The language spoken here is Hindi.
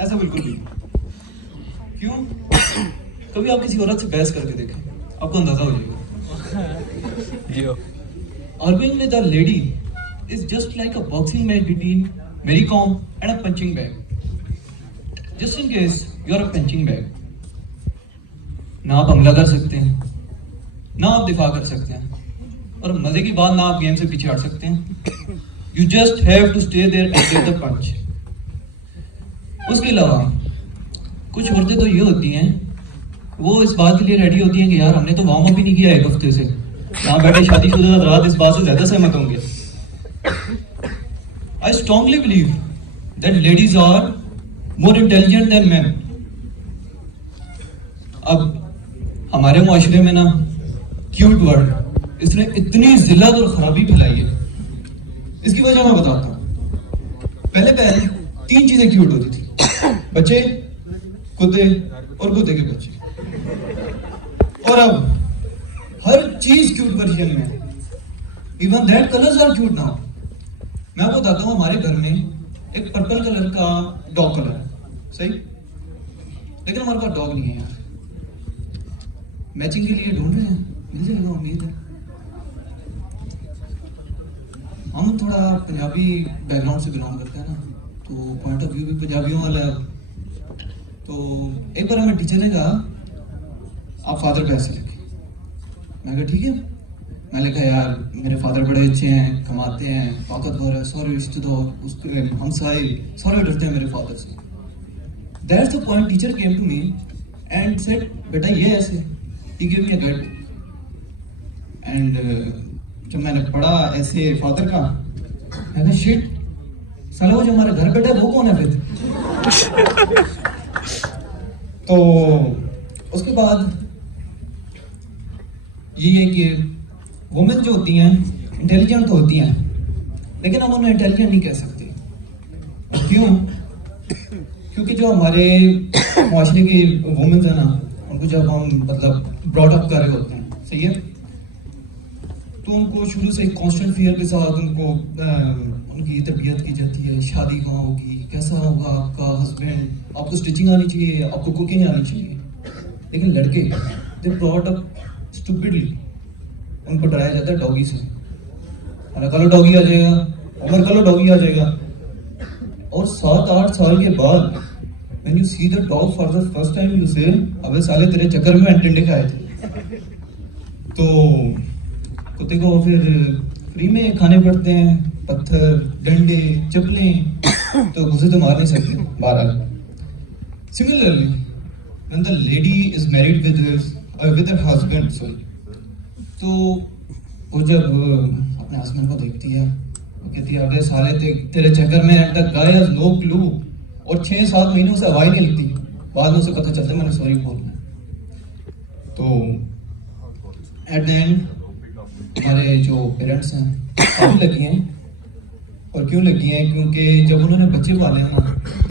ऐसा बिल्कुल भी नहीं। क्यों? कभी आप किसी औरत से बहस करके देखें, आपको अंदाजा हो जाएगा। जियो Arguing with a lady is just like a boxing match between Mary Kom and a punching bag. Just in case you are a punching bag. ना आप हमला कर सकते हैं, ना आप दिफा कर सकते हैं, और मजे की बात ना आप गेम से पीछे हट सकते हैं। You just have to stay there and get the punch. उसके अलावा कुछ औरतें तो ये होती हैं, वो इस बात के लिए रेडी होती हैं कि यार हमने तो वार्म अप ही नहीं किया एक हफ्ते से, यहाँ बैठे शादीशुदा हज़रात इस बात से ज्यादा सहमत होंगे। I strongly believe that ladies are more intelligent than men. अब हमारे मुआशरे में ना क्यूट वर्ड इसने इतनी जिल्लत और खराबी फैलाई है, इसकी वजह मैं बताता हूँ। पहले 3 चीजें क्यूट होती थी, बच्चे, कुत्ते और कुत्ते के बच्चे, और अब हर चीज क्यूट वर्जन में। Even that colours are cute now. मैं आपको बताता हूँ, हमारे घर में एक पर्पल कलर का डॉग कलर है, सही, लेकिन हमारे पास डॉग नहीं है यार। मैचिंग के लिए ढूंढ रहे हैं, मिल जाएगा उम्मीद है। हम थोड़ा पंजाबी बैकग्राउंड से बिलोंग करते हैं ना, तो पॉइंट ऑफ व्यू भी पंजाबियों वाला है। तो एक बार हमें टीचर ने कहा आप फादर पैसे लिखे। मैं कहा ठीक है। मैं लिखा यार मेरे फादर बड़े अच्छे हैं, कमाते हैं, ताकतवर है, सारे रिश्तेदार उसके हमसाए सारे डरते हैं मेरे फादर से। That's the point teacher came to me and said बेटा ये ऐसे, ही give me a guide. And जब मैंने पढ़ा ऐसे फादर का, मैं कहा शिट साला वो जो हमारे घर बैठा है वो कौन है फिर? तो उसके बाद ये है कि वुमेन जो होती हैं इंटेलिजेंट तो होती हैं, लेकिन हम उन्हें इंटेलिजेंट नहीं कह सकते। क्यों? क्योंकि जो हमारे माशरे की वुमेन है ना, उनको जब हम मतलब ब्रॉट अप कर रहे होते हैं, सही है, तो उनको शुरू से कांस्टेंट फियर के साथ उनको उनकी तरबियत की जाती है, शादी कहाँ होगी, कैसा होगा आपका हस्बैंड, आपको स्टिचिंग आनी चाहिए, आपको कुकिंग आनी चाहिए। लेकिन लड़के दे ब्रॉट अप स्टूपिडली, उनको डराया जाता है डॉगी से। अरे कल डॉगी आ जाएगा, उमर कल डॉगी आ जाएगा, और 7-8 साल के बाद when you see the dog for the first time you से अबे साले तेरे चक्कर में अंडे खाए थे। तो कुत्ते को फिर फ्री में खाने पड़ते हैं, पत्थर, डंडे, चप्पलें, तो उसे तो मार नहीं सकते। बहरहाल similarly when the lady is married with her husband, तो वो जब अपने हस्बैंड को देखती है, वो कहती है अबे साले तेरे चक्कर में and the guy has no clue, और 6-7 महीनों से हवा ही नहीं लगती, बाद में उसे पता चलता है मैंने सॉरी बोलना। तो एट द एंड हमारे जो पेरेंट्स हैं काफी लगी हैं, और क्यों लगी हैं? क्योंकि जब उन्होंने बच्चे पाले हैं ना,